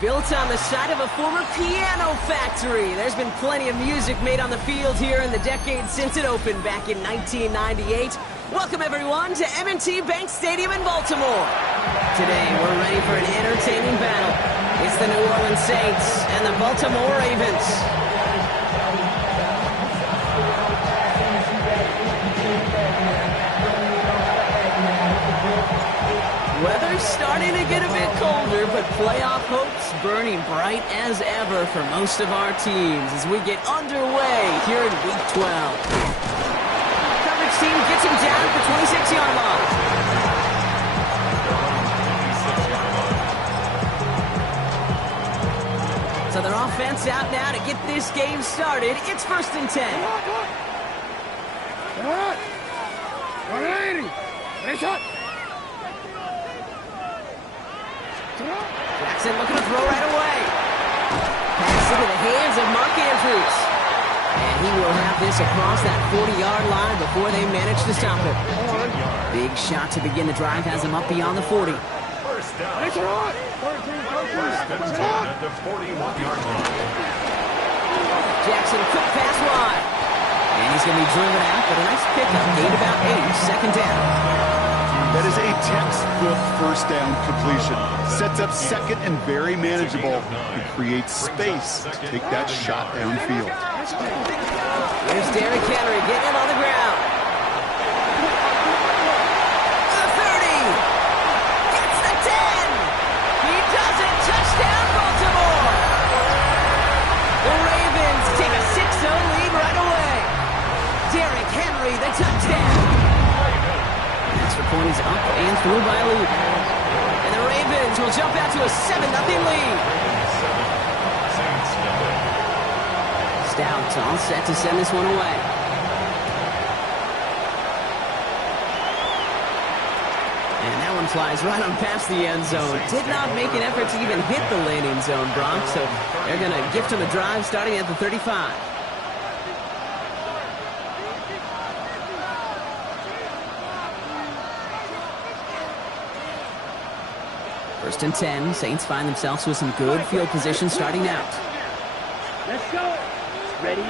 Built on the side of a former piano factory, there's been plenty of music made on the field here in the decade since it opened back in 1998. Welcome, everyone, to M&T Bank Stadium in Baltimore. Today, we're ready for an entertaining battle. It's the New Orleans Saints and the Baltimore Ravens. Weather's starting to get a bit colder, but playoff hopes burning bright as ever for most of our teams as we get underway here in Week 12. Coverage team gets him down at the 26-yard line. So their offense out now to get this game started. It's 1st and 10. Jackson looking to throw right away. Pass into the hands of Mark Andrews. And he will have this across that 40-yard line before they manage to stop it. Big shot to begin the drive has him up beyond the 40. First down at the 41-yard line. Jackson, quick pass wide. And he's going to be driven out, but a nice pickup. Gained about 8, 2nd down. That is a textbook first down completion. Sets up second and very manageable and creates space to take that shot downfield. Here's Derrick Henry getting him on the ground. The 30. Gets the 10. He does it. Touchdown, Baltimore. The Ravens take a 6-0 lead right away. Derrick Henry, the touchdown. Point is up and through by a lead. And the Ravens will jump out to a 7-0 lead. Stout all set to send this one away. And that one flies right on past the end zone. Did not make an effort to even hit the landing zone, Brock. So they're going to gift him a drive starting at the 35. 1st and 10. Saints find themselves with some good field position starting out. Let's go. Ready?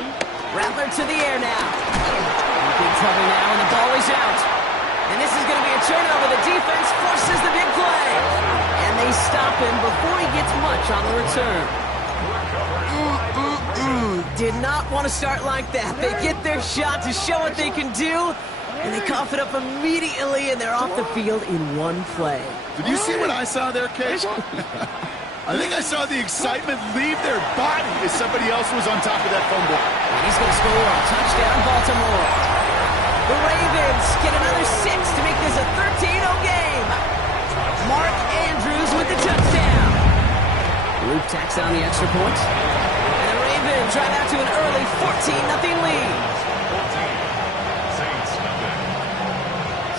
Rattler to the air now. In big trouble now, and the ball is out. And this is going to be a turnover. The defense forces the big play. And they stop him before he gets much on the return. Did not want to start like that. They get their shot to show what they can do. And they cough it up immediately, and they're off the field in one play. Did you see what I saw there, Case? I think I saw the excitement leave their body as somebody else was on top of that fumble. And he's going to score a touchdown, Baltimore. The Ravens get another 6 to make this a 13-0 game. Mark Andrews with the touchdown. Luke tacks on the extra point. And the Ravens drive out to an early 14-0 lead.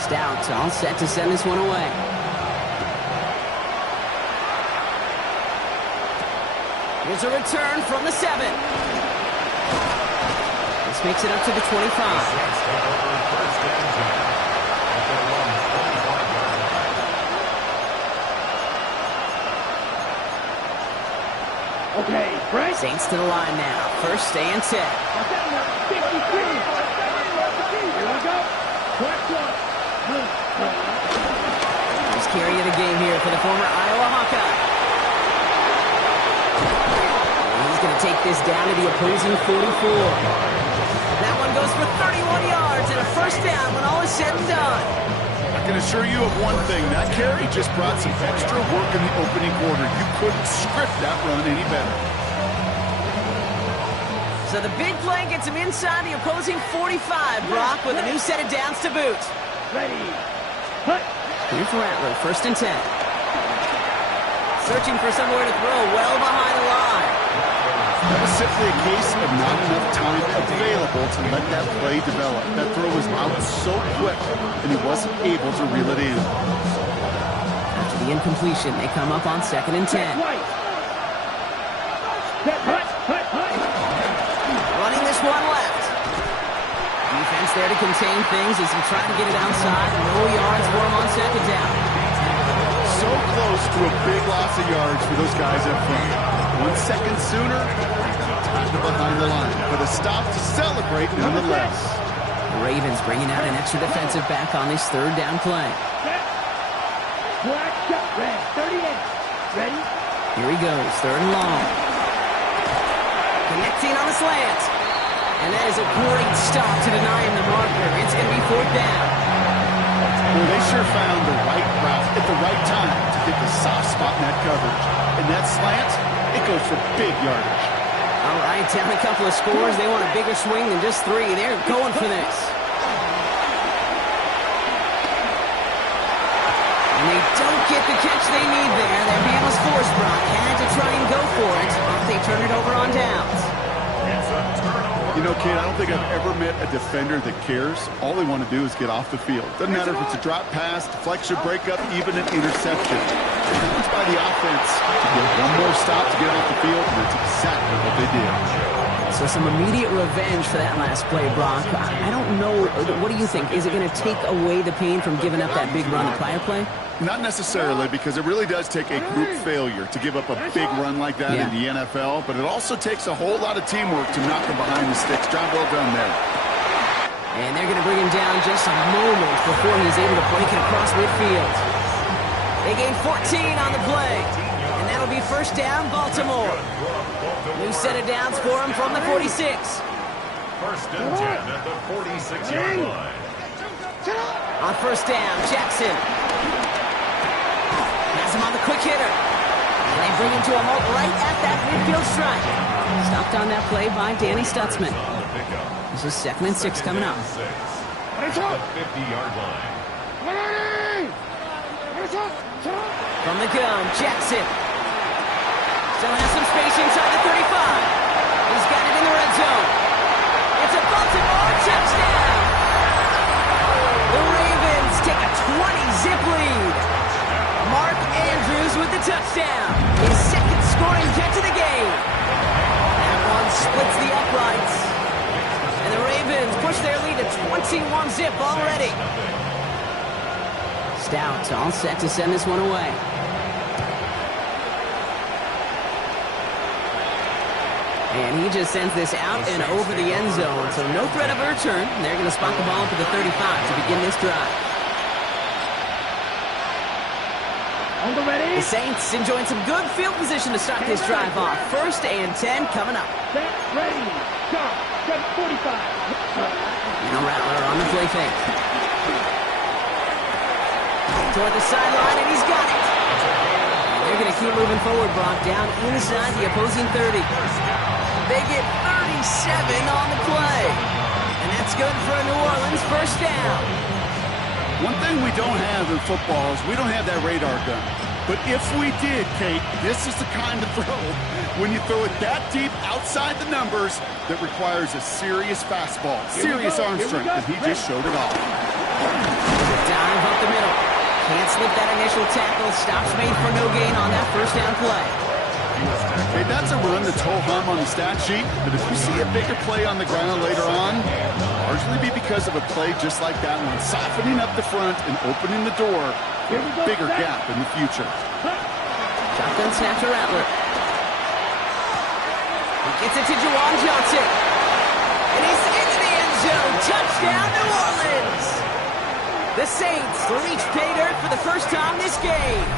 Stout all set to send this one away. Here's a return from the 7. This makes it up to the 25. Okay, Frank. Saints to the line now. 1st and 10. Here we go. First carry of the game here for the former Iowa Hawkeye. He's going to take this down to the opposing 44. That one goes for 31 yards and a 1st down when all is said and done. I can assure you of one thing. That carry just brought some extra work in the opening quarter. You couldn't script that run any better. So the big play gets him inside the opposing 45, Brock, with a new set of downs to boot. Ready. Hut. Here's Rattler, 1st and 10. Searching for somewhere to throw well behind the line. That was simply a case of not enough time available to let that play develop. That throw was out so quick, and he wasn't able to reel it in. After the incompletion, they come up on 2nd and 10. Running this one left. Defense there to contain things as he tried to get it outside. No yards for him on 2nd down. So close to a big loss of yards for those guys up front. 1 second sooner, time behind the line. But a stop to celebrate nonetheless. The Ravens bringing out an extra defensive back on this third down play. Black shot, red, 38. Ready? Here he goes, third and long. Connecting on the slant. And that is a great stop to deny him the marker. It's going to be fourth down. Well, they sure found the right route at the right time to get the soft spot in that coverage. And that slant, it goes for big yardage. All right, down a couple of scores. They want a bigger swing than just 3. They're going for this. And they don't get the catch they need there. Their man was forced, Brock. Had to try and go for it. They turn it over on downs. You know, Kate, I don't think I've ever met a defender that cares. All they want to do is get off the field. Doesn't matter if it's a drop pass, deflection, breakup, even an interception. It's by the offense to get one more stop to get off the field, and that's exactly what they did. So some immediate revenge for that last play, Brock. I don't know. What do you think? Is it going to take away the pain from giving up that big run the prior play? Not necessarily, because it really does take a group failure to give up a big run like that in the NFL, but it also takes a whole lot of teamwork to knock them behind the sticks. Job well done there. And they're going to bring him down just a moment before he's able to break it across midfield. They gain 14 on the play, and that'll be first down, Baltimore. New set of downs for him from the 46. First and 10 at the 46-yard line. On first down, Jackson has him on the quick hitter. And they bring him to a halt right at that midfield strike. Stopped on that play by Danny Stutzman. This is 2nd and 6 coming up. At the 50-yard line. From the gun, Jackson. Still has some space inside the 35. He's got it in the red zone. It's a Baltimore touchdown. The Ravens take a 20-zip lead. Mark Andrews with the touchdown. His second scoring catch of the game. That one splits the uprights. And the Ravens push their lead to 21-zip already. Stout all set to send this one away. And he just sends this out and over the end zone. So no threat of a return. They're going to spot the ball up at the 35 to begin this drive. On the ready. The Saints enjoying some good field position to start this drive off. 1st and 10 coming up. Set, ready, go. 45. Now Rattler on the play fake. Toward the sideline, and he's got it. And they're going to keep moving forward, Brock, down inside the opposing 30. They get 37 on the play. And that's good for a New Orleans first down. One thing we don't have in football is we don't have that radar gun. But if we did, Kate, this is the kind of throw, when you throw it that deep outside the numbers, that requires a serious fastball, serious arm strength, and he just showed it off. Dive up the middle. Can't slip that initial tackle. Stops made for no gain on that first down play. Hey, that's a run that's ho-hum on the stat sheet, but if we see a bigger play on the ground later on, it'll largely be because of a play just like that one, softening up the front and opening the door for a bigger gap in the future. Shotgun snap to Rattler. He gets it to Juwan Johnson. And he's into the end zone. Touchdown, New Orleans! The Saints reach pay dirt for the first time this game.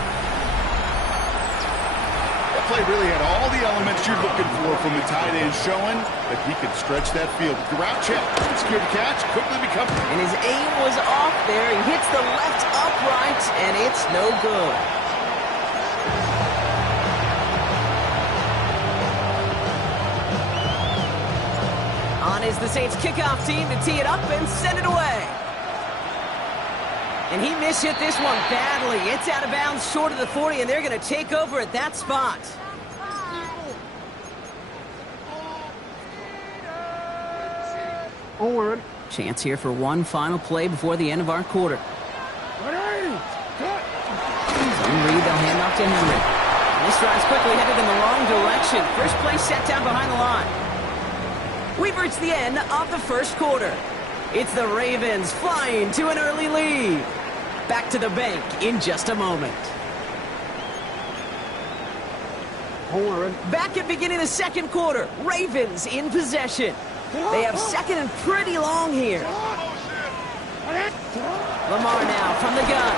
That play really had all the elements you're looking for from the tight end, showing that he could stretch that field. The route check, secure the catch, quickly become. And his aim was off there. He hits the left upright, and it's no good. On is the Saints kickoff team to tee it up and send it away. And he mishit this one badly. It's out of bounds short of the 40, and they're going to take over at that spot. Chance here for one final play before the end of our quarter. Zone read, they'll hand off to Henry. And this drive's quickly headed in the wrong direction. First play set down behind the line. We've reached the end of the first quarter. It's the Ravens flying to an early lead. Back to the bank in just a moment. Back at beginning of the second quarter, Ravens in possession. They have second and pretty long here. Lamar now from the gun.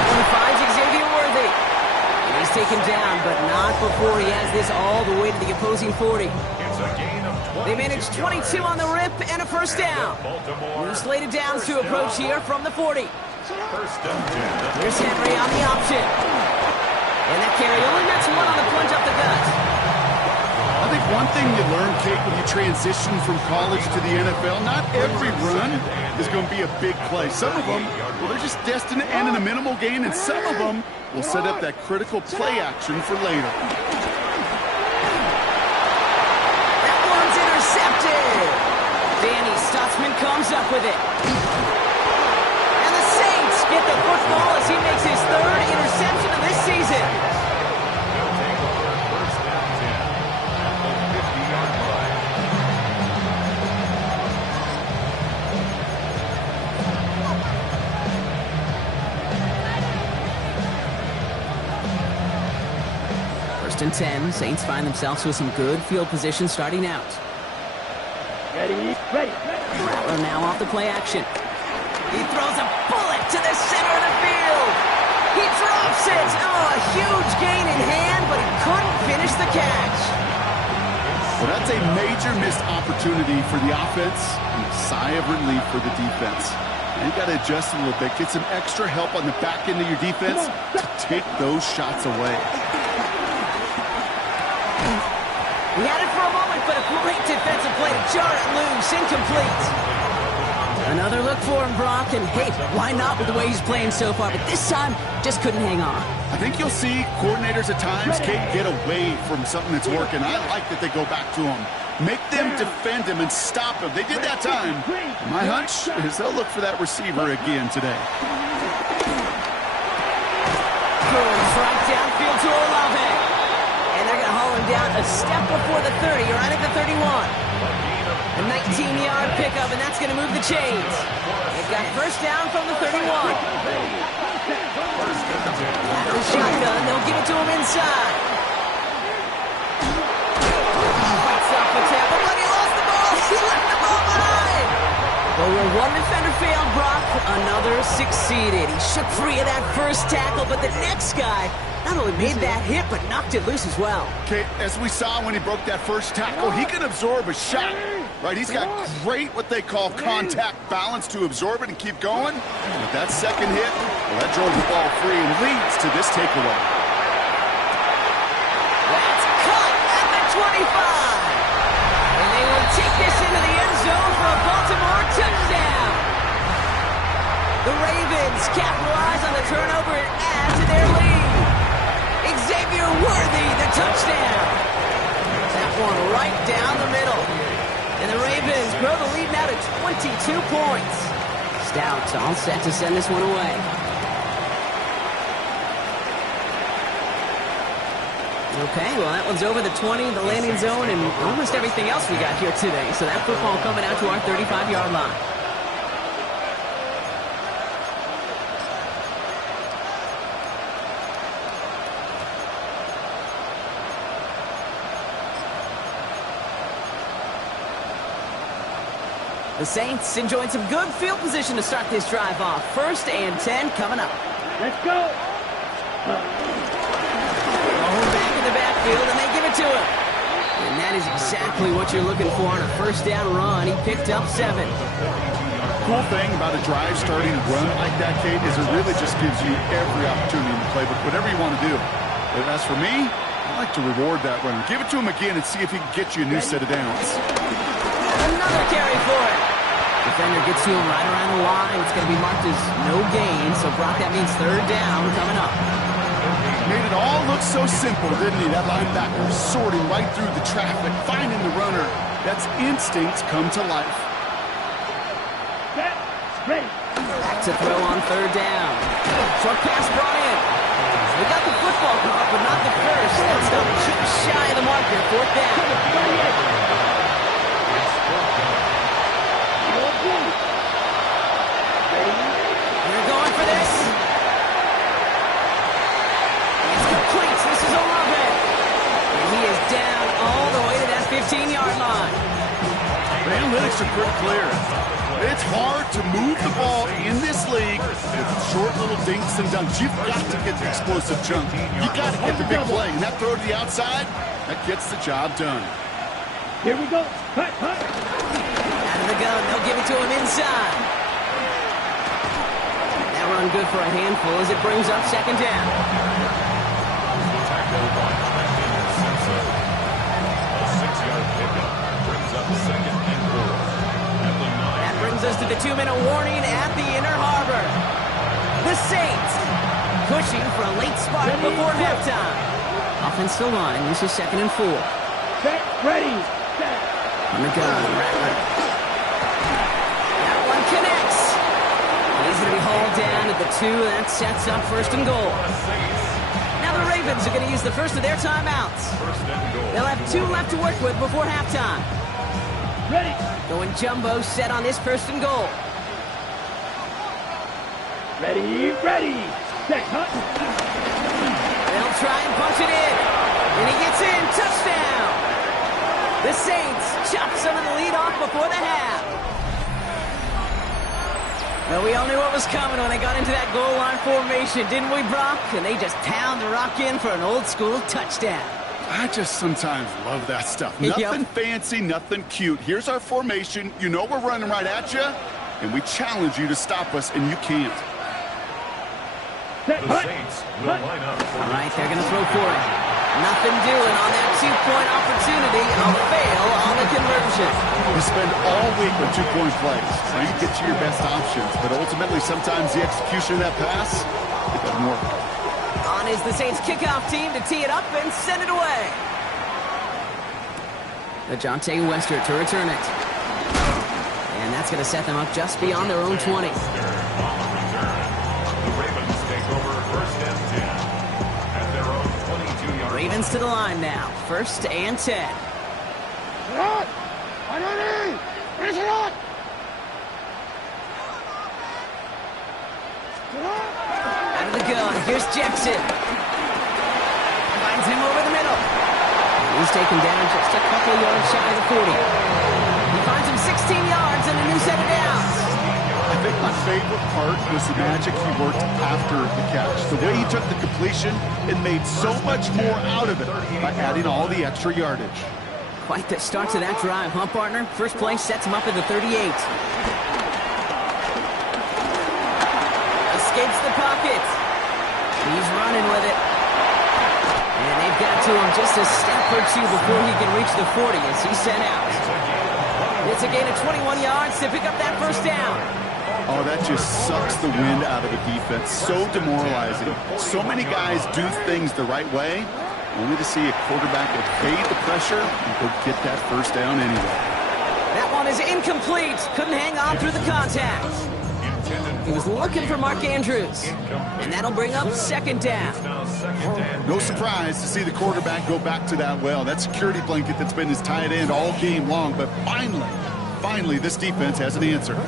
He finds Xavier Worthy. And he's taken down, but not before he has this all the way to the opposing 40. It's a gain of 20. They managed 22 on the rip and a first down. New slated downs to approach here from the 40. First and 10. Here's Henry on the option. And that carry only gets one on the plunge up the gut. I think one thing you learn, Kate, when you transition from college to the NFL, not every run is going to be a big play. Some of them, well, they're just destined to end in a minimal gain, and some of them will set up that critical play action for later. That one's intercepted. Danny Stutzman comes up with it. And the Saints get the football as he makes his third interception of this season. They'll take over first and 10 at the 50-yard line. First and 10. Saints find themselves with some good field position starting out. Ready. Rattler now off the play action. He throws a bullet to the center of the field. He drops it. Oh, a huge gain in hand, but he couldn't finish the catch. Well, that's a major missed opportunity for the offense and a sigh of relief for the defense. And you got to adjust a little bit, get some extra help on the back end of your defense to take those shots away. He had it for a moment, but a great defensive play to jar it loose. Incomplete. Another look for him, Brock, and hey, why not with the way he's playing so far? But this time, just couldn't hang on. I think you'll see coordinators at times can't get away from something that's working. I like that they go back to him. Make them defend him and stop him. They did that time. My hunch is they'll look for that receiver again today. Goes right downfield to Olave. And they're going to haul him down a step before the 30, right at the 31. A 19-yard pickup, and that's going to move the chains. They've got first down from the 31. Out of the shotgun, they'll give it to him inside. Fights off the tackle, but he lost the ball. He left the ball behind. But where one defender failed, Brock, another succeeded. He shook free of that first tackle, but the next guy not only made that hit, but knocked it loose as well. Okay, as we saw when he broke that first tackle, he can absorb a shot. Right, he's got great what they call contact balance to absorb it and keep going. With that second hit, well, that drove the ball free and leads to this takeaway. That's caught at the 25. And they will take this into the end zone for a Baltimore touchdown. The Ravens capitalize on the turnover and add to their lead. Xavier Worthy, the touchdown. That one right down the middle. And the Ravens grow the lead now to 22 points. Stout all set to send this one away. Okay, well, that one's over the 20, the landing zone, and almost everything else we got here today. So that football coming out to our 35-yard line. The Saints enjoying some good field position to start this drive off. First and 10 coming up. Let's go. Home back in the backfield, and they give it to him. And that is exactly what you're looking for on a first down run. He picked up 7. Cool thing about a drive starting a run like that, Kate, is it really just gives you every opportunity in the playbook, whatever you want to do. But as for me, I like to reward that runner. Give it to him again and see if he can get you a new set of downs. Another carry for it. Defender gets to him right around the line. It's going to be marked as no gain. So, Brock, that means third down coming up. Made it all look so simple, didn't he? That linebacker sorting right through the traffic, finding the runner. That's instinct come to life. Set. Ready. Back to throw on third down. Short pass brought in. They got the football caught, but not the first. That's not just shy of the marker. Fourth down. They're going for this. 15-yard line. The analytics are pretty clear. It's hard to move the ball in this league with short little dinks and dunks. You've got to get the explosive jump. You've got to get the big play. And that throw to the outside, that gets the job done. Here we go. Cut, cut. Out of the gun, they'll give it to him inside. That run good for a handful as it brings up second down. Tackle by Trenton Simpson. A 6-yard pickup brings up second and 4. At the 9. That brings us to the 2-minute warning at the Inner Harbor. The Saints pushing for a late spark before halftime. Offensive line, this is second and 4. Set, ready, set. On the gun, Rattler. That one connects. He's going to be hauled down at the 2. That sets up first and goal. Now the Ravens are going to use the first of their timeouts. They'll have 2 left to work with before halftime. Ready. Going jumbo set on this first and goal. Ready, ready. Set, cut. They'll try and punch it in. And he gets in. Touchdown. The Saints chop some of the lead off before the half. Well, we all knew what was coming when they got into that goal line formation, didn't we, Brock? And they just pound the rock in for an old-school touchdown. I just sometimes love that stuff. Yep. Nothing fancy, nothing cute. Here's our formation. You know we're running right at you, and we challenge you to stop us, and you can't. Set, The cut. Saints will line up for All right, they're going to throw for it. Nothing doing on that 2-point opportunity. A fail on the conversion. You spend all week with 2-point plays, trying to get to your best options, but ultimately sometimes the execution of that pass, it doesn't work. On is the Saints kickoff team to tee it up and send it away. Ajante Wester to return it. And that's going to set them up just beyond their own 20. on the return. The Ravens take over first and 10 at their own 22-yard line. Ravens to the line now. First and 10. Out Out of the gun. Here's Jackson. Finds him over the middle. He's taken down just a couple of yards shy of the 40. He finds him 16 yards and a new set of downs. I think my favorite part was the magic he worked after the catch. The way he took the completion and made so much more out of it by adding all the extra yardage. Quite the start to that drive, huh, partner? First play sets him up at the 38. Escapes the pocket. He's running with it. And they've got to him just a step or two before he can reach the 40 as he's sent out. It's a gain of 21 yards to pick up that first down. Oh, that just sucks the wind out of the defense. So demoralizing. So many guys do things the right way, only to see a quarterback evade the pressure and go get that first down anyway. That one is incomplete. Couldn't hang on through the contact. He was looking for Mark Andrews. And that'll bring up second down. No surprise to see the quarterback go back to that well. That security blanket that's been his tight end all game long. But finally, this defense has an answer.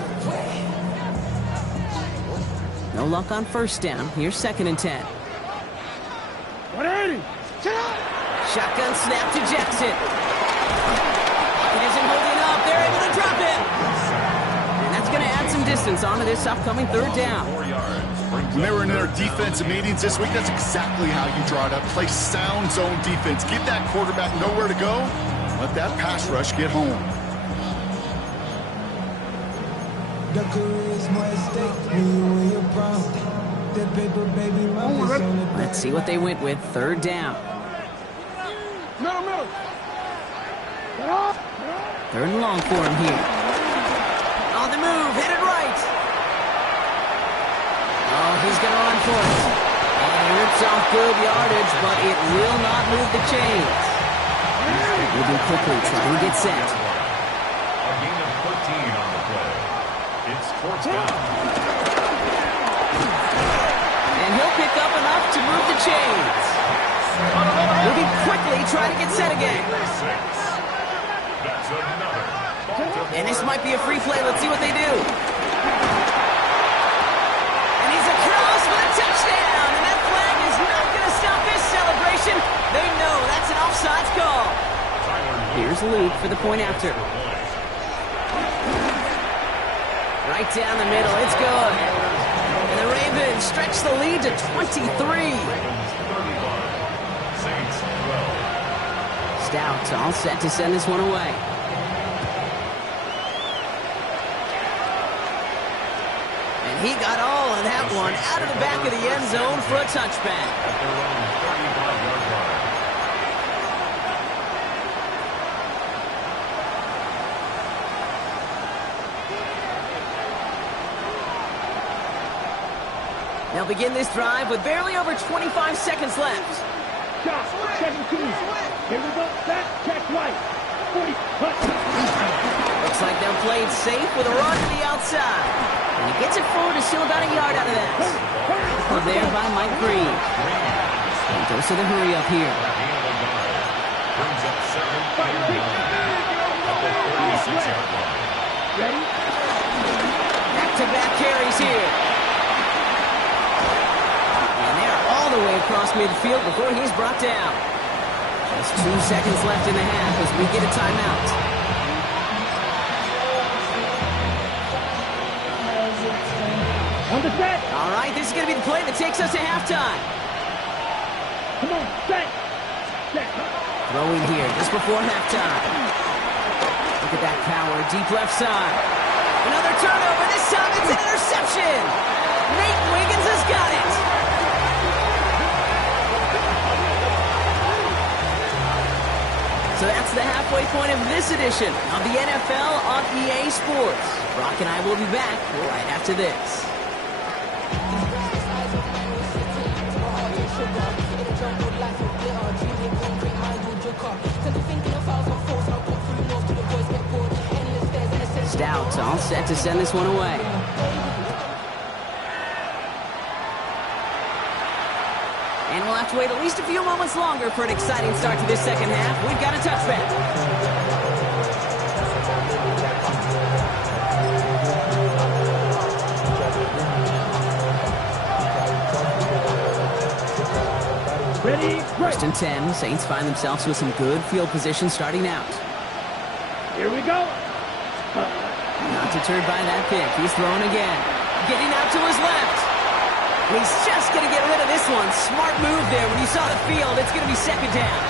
No luck on first down. Here's second and 10. 180. Shotgun snap to Jackson. It isn't holding up. They're able to drop him. And that's going to add some distance onto this upcoming third down. When they were in their defensive meetings this week, that's exactly how you draw it up. Play sound zone defense. Give that quarterback nowhere to go. Let that pass rush get home. Let's see what they went with. Third down. Middle. Third and long for him here. On the move, headed right. Oh, he's going to run for it. And he rips off good yardage, but it will not move the chains. Moving quickly, trying to get set. A gain of 13 on the play. It's fourth down. And he'll pick up enough to move the chains. Moving quickly, trying to get set again. That's another. And this might be a free play. Let's see what they do. And he's across for the touchdown. And that flag is not going to stop this celebration. They know that's an offsides call. Tyler Here's Luke for the point after. Right down the middle. It's good. And the Ravens stretch the lead to 23. Stout all set to send this one away. And he got all of that one out of the back of the end zone for a touchback. They'll begin this drive with barely over 25 seconds left. Shot, 17. Here we go. Back, check right. 40, cut. Looks like they'll play it safe with a run to the outside. And he gets it forward to still about a yard out of that. Well, there by Mike Green. And goes to the hurry up here. Brings up second and 1 at the 36-yard line. Ready? Back-to-back carries here. And they're all the way across midfield before he's brought down. Just 2 seconds left in the half as we get a timeout. On the set. All right, this is going to be the play that takes us to halftime. Come on, set. Set. Throwing here just before halftime. Look at that power, deep left side. Another turnover, this time it's an interception. Nate Wiggins has got it. So that's the halfway point of this edition of the NFL on EA Sports. Brock and I will be back right after this. Stout all set to send this one away. And we'll have to wait at least a few moments longer for an exciting start to this second half. We've got a touchback. Ready? First and 10. Saints find themselves with some good field position starting out. Here we go. Not deterred by that pick. He's throwing again. Getting out to his left. He's just going to get rid of this one. Smart move there. When you saw the field, it's going to be second down.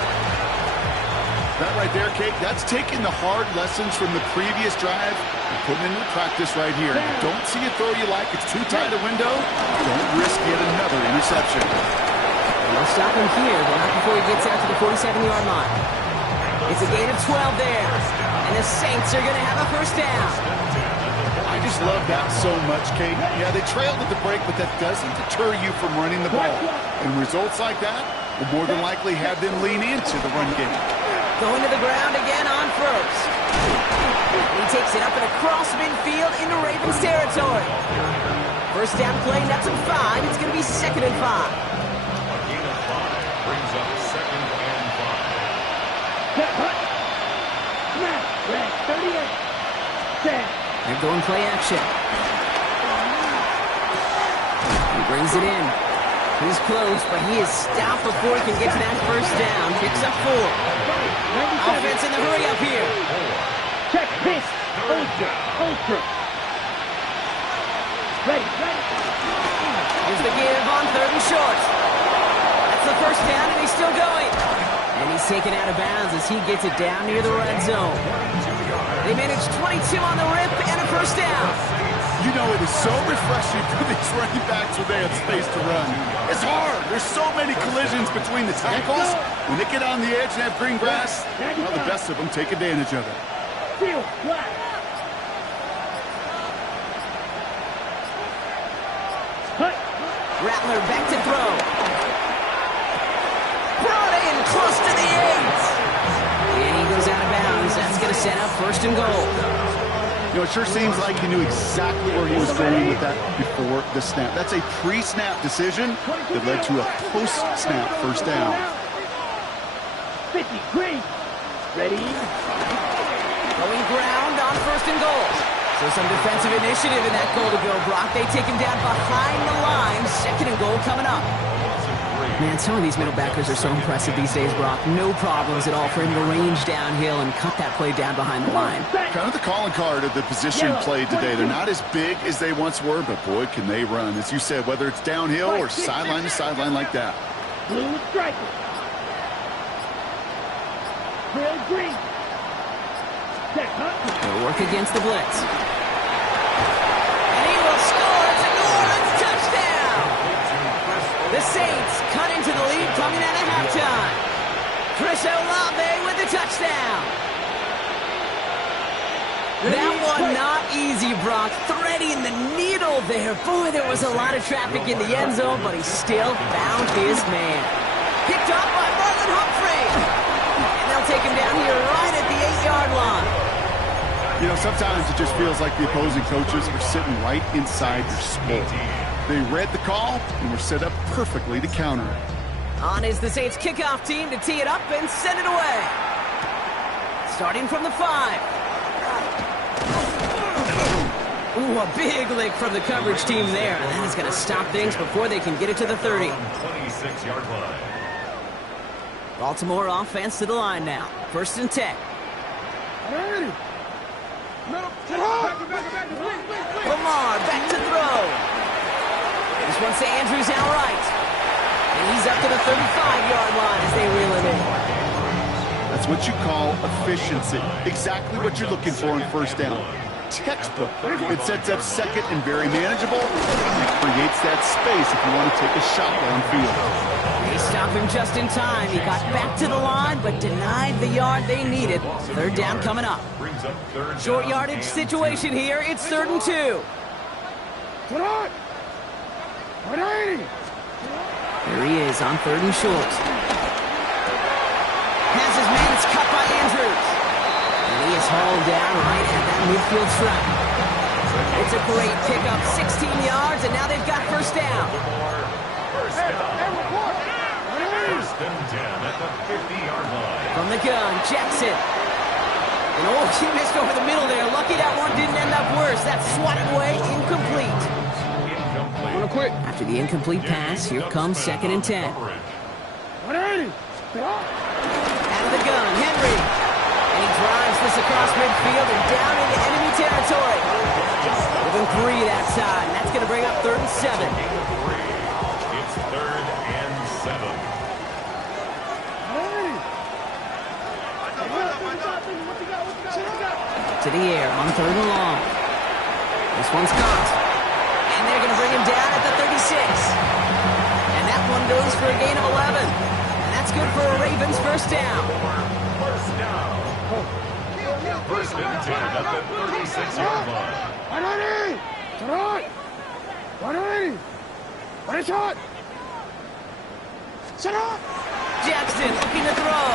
That right there, Kate, that's taking the hard lessons from the previous drive and putting it into practice right here. Don't see a throw you like. It's too tight a window. Don't risk yet another interception. They'll stop him here, but not before he gets out to the 47-yard line. It's a gain of 12 there. And the Saints are going to have a first down. I just love that so much, Kate. Yeah, they trailed at the break, but that doesn't deter you from running the ball. And results like that will more than likely have them lean into the run game. Going to the ground again on first. And he takes it up and across midfield into Ravens territory. First down play, that's a 5. It's going to be second and 5. A gain of 5 brings up second and 5. Set. Hut. Snap. Red. 38. Set. They're going play action. He brings it in. He's close, but he is stopped before he can get to that first down. Picks up 4. Offense in the hurry up here. Check this. Ultra. Ready. Here's the give on third and short. That's the first down, and he's still going. And he's taken out of bounds as he gets it down near the red zone. They managed 22 on the rip and a first down. You know, it is so refreshing for these running backs when they have space to run. It's hard. There's so many collisions between the tackles. When they get on the edge and have green grass, well, the best of them take advantage of it. Field flat. Hut. Rattler back to throw. Brought in close to the 8. And he goes out of bounds. That's going to set up first and goal. You know, it sure seems like he knew exactly where he was going with that before the snap. That's a pre-snap decision that led to a post-snap first down. 50. Green. Ready. Going ground on first and goal. So some defensive initiative in that goal to go, Brock. They take him down behind the line. Second and goal coming up. Loss of 3 Man, some of these middle backers are so impressive these days, Brock. No problems at all for him to range downhill and cut that play down behind the line. Kind of the calling card of the position played today. They're not as big as they once were, but boy, can they run. As you said, whether it's downhill or sideline to sideline like that. Blue striker. Real green. Set, huh? They'll work against the blitz. And he will score. It's a New Orleans touchdown. The Saints cut into the lead coming out of halftime. Chris Olave with the touchdown. That one not easy, Brock. Threading the needle there. Boy, there was a lot of traffic in the end zone, but he still found his man. Picked up by Marlon Humphrey. And they'll take him down here right at the 8-yard line. You know, sometimes it just feels like the opposing coaches are sitting right inside your skull. They read the call and were set up perfectly to counter it. On is the Saints kickoff team to tee it up and send it away. Starting from the 5. Ooh, a big lick from the coverage team there. And that is going to stop things before they can get it to the 30. 26-yard line. Baltimore offense to the line now. 1st and 10. Lamar back to throw. This one's to Andrews outright. And he's up to the 35-yard line as they reel it in. That's what you call efficiency. Exactly what you're looking for in 1st down. Textbook. It sets up 2nd and very manageable. And it creates that space if you want to take a shot downfield. They stop him just in time. He got back to the line, but denied the yard they needed. 3rd down coming up. Short yardage situation here. It's 3rd and 2. There he is on 3rd and short. Has his man. It's cut by Andrews. And he is hauled down right at that midfield stripe. It's a great pickup, 16 yards, and now they've got 1st down. First and 10 at the 50-yard line. From the gun, Jackson. And oh, he missed over the middle there. Lucky that one didn't end up worse. That's swatted away, incomplete. After the incomplete pass, here comes 2nd and 10. Out of the gun, Henry. And he drives this across midfield and down into enemy territory. Give him 3 that time. That's going to bring up 3rd and 7. It's 3rd and 7. To the air on 3rd and long. This one's caught. And they're going to bring him down at the 36. And that one goes for a gain of 11. And that's good for a Ravens 1st down. 1st and 10 at the 36-yard line. Jackson looking to throw.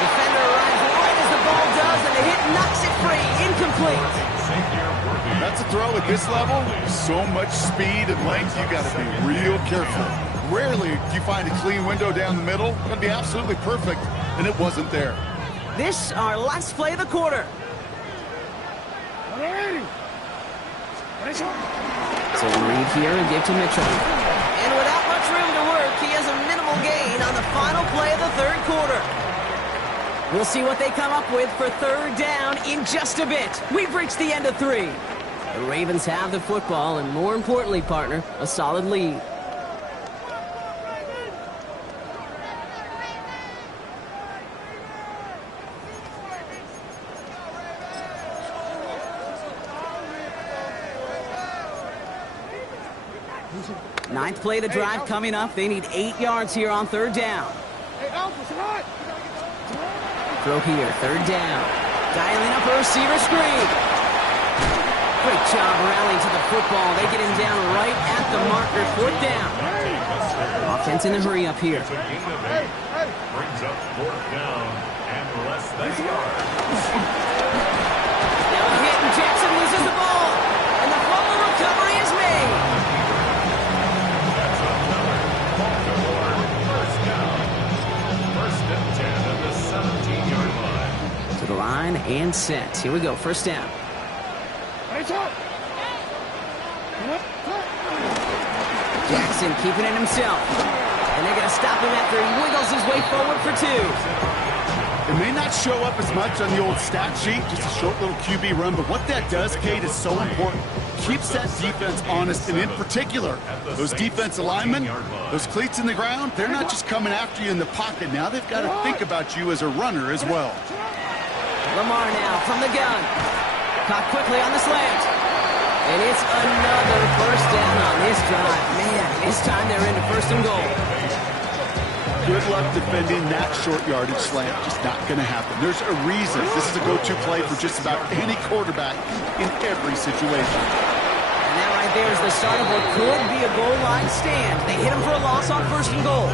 Defender arrives right as the ball does, and the hit knocks it free. Incomplete. That's a throw at this level. So much speed and length, you got to be real careful. Rarely do you find a clean window down the middle. That'd be absolutely perfect, and it wasn't there. This our last play of the quarter. So read here and give to Mitchell. And without much room to work, he has a minimal gain on the final play of the 3rd quarter. We'll see what they come up with for 3rd down in just a bit. We've reached the end of 3. The Ravens have the football, and more importantly, partner, a solid lead. Ninth play of the drive coming up. They need 8 yards here on 3rd down. Throw here, 3rd down. Dialing up a receiver screen. Great job rallying to the football. They get him down right at the marker, 4th down. Offense in a hurry up here. Brings up 4th down and less than a yard. Now a hit and Jackson loses the ball. And the fumble recovery is made. That's another Baltimore 1st down. 1st and 10 at the 17-yard line. To the line and set. Here we go, 1st down. Jackson keeping it himself. And they're going to stop him after he wiggles his way forward for 2. It may not show up as much on the old stat sheet, just a short little QB run, but what that does, Kate, is so important. Keeps that defense honest, and in particular, those defensive linemen, those cleats in the ground, they're not just coming after you in the pocket. Now they've got to think about you as a runner as well. Lamar now from the gun. Caught quickly on the slant. And it's another first down on this drive. Man, this time they're into 1st and goal. Good luck defending that short yardage slant. Just not going to happen. There's a reason this is a go-to play for just about any quarterback in every situation. And that right there is the start of what could be a goal line stand. They hit him for a loss on 1st and goal.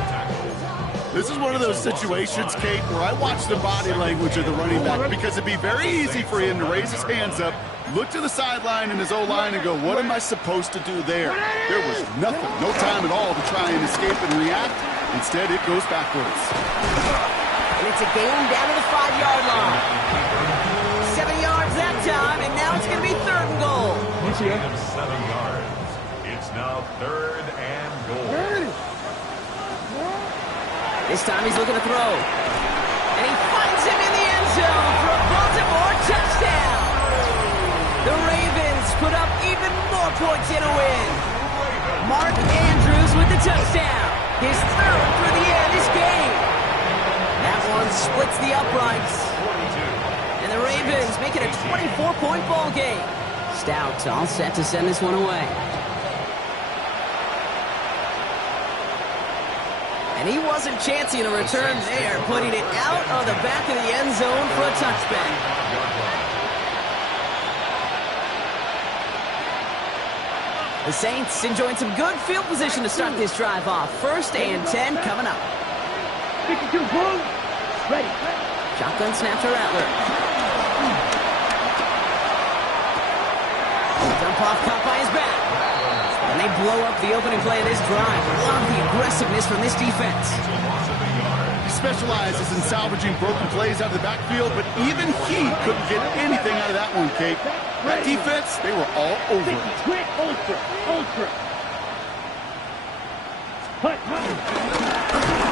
This is one of those situations, Kate, where I watch the body language of the running back because it'd be very easy for him to raise his hands up, look to the sideline in his O-line and go, what am I supposed to do there? There was nothing, no time at all to try and escape and react. Instead, it goes backwards. And it's a gain down to the 5-yard line. 7 yards that time, and now it's going to be 3rd and goal. Gain of 7 yards. It's now 3rd and goal. This time he's looking to throw. And he finds him in the end zone for a Baltimore touchdown. The Ravens put up even more points in a win. Mark Andrews with the touchdown. His 3rd for the end of this game. That one splits the uprights. And the Ravens make it a 24-point ball game. Stout all set to send this one away. And he wasn't chancing a return there, putting it out of the back of the end zone for a touchback. The Saints enjoying some good field position to start this drive off. 1st and 10 coming up. 52 full. Ready. Shotgun snap to Rattler. Dump off caught by his back. And they blow up the opening play of this drive. Love the aggressiveness from this defense. He specializes in salvaging broken plays out of the backfield, but even he couldn't get anything out of that one, Kate. That defense, they were all over it. Quick, ultra.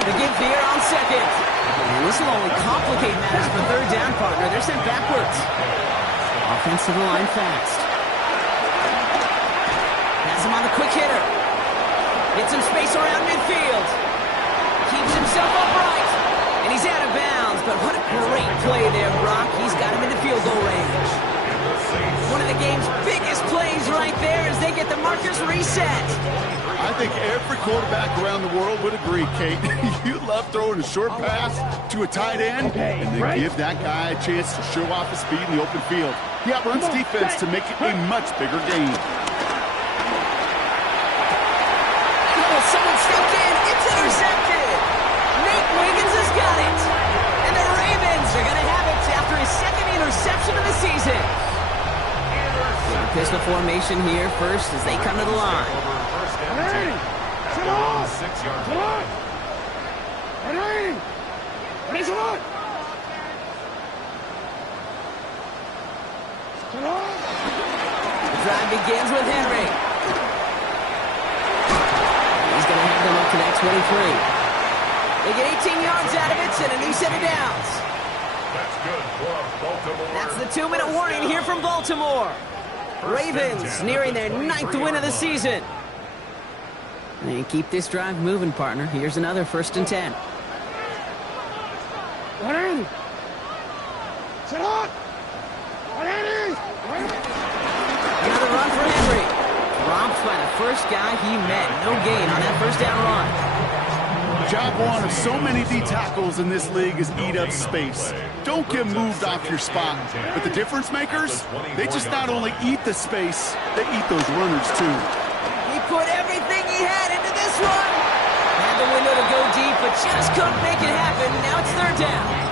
The give here on 2nd. And this will only complicate matters for 3rd down, partner. They're sent backwards. Offense to the line fast. Him on the quick hitter. Gets some space around midfield. Keeps himself upright. And he's out of bounds. But what a great play there, Brock. He's got him into field goal range. One of the game's biggest plays right there as they get the markers reset. I think every quarterback around the world would agree, Kate. You love throwing a short pass to a tight end and then give that guy a chance to show off his speed in the open field. He outruns defense to make it a much bigger game. Someone stepped in. It's intercepted. Nate Wiggins has got it. And the Ravens are going to have it after his 2nd interception of the season. Pistol formation here first as they come to the line. Ready. Sit on. 6-yard line. Ready. Ready, sit on. Sit on. The drive begins with Henry. He's going to have them up to that 23. They get 18 yards out of it and a new set of downs. That's good for Baltimore. That's the 2-minute warning here from Baltimore. Ravens nearing their 9th win of the season. They keep this drive moving, partner. Here's another 1st and 10. Ready. Sit on. Ready. Another run for Henry. Dropped by the first guy he met. No gain on that 1st down run. Job one of so many D tackles in this league is eat up space. Don't get moved off your spot. But the difference makers, they just not only eat the space, they eat those runners too. He put everything he had into this one. Had the window to go deep, but just couldn't make it happen. Now it's 3rd down.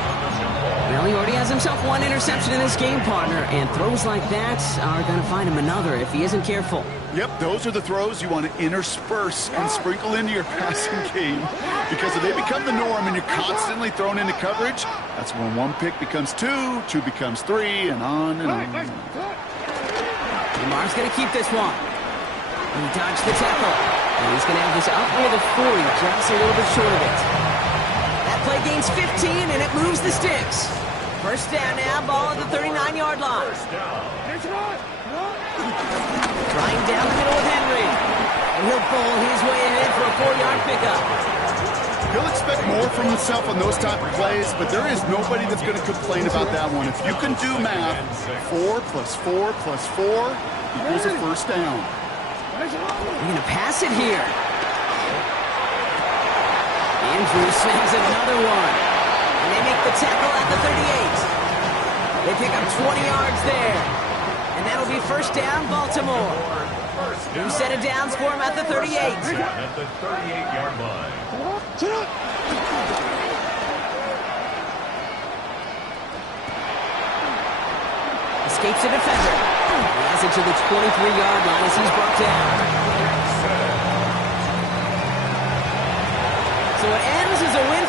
Well, he already has himself 1 interception in this game, partner, and throws like that are going to find him another if he isn't careful. Yep, those are the throws you want to intersperse and sprinkle into your passing game. Because if they become the norm and you're constantly thrown into coverage, that's when 1 pick becomes 2, 2 becomes 3, and on and on. Lamar's going to keep this one. He dodged the tackle. And he's going to have this up near the 40, just a little bit short of it. That play gains 15, and it moves the sticks. First down now, ball at the 39-yard line. Trying down the middle with Henry. And he'll bowl his way ahead for a 4-yard pickup. He'll expect more from himself on those type of plays, but there is nobody that's going to complain about that one. If you can do math, 4 plus 4 plus 4 equals a first down. They're going to pass it here. Andrews snags another one. And they make the tackle at the 38. They pick up 20 yards there. And that'll be first down, Baltimore. New set of downs for him at the 38. At the 38-yard line. Escapes a defender. He has it to the 23-yard line as he's brought down. So it ends as a win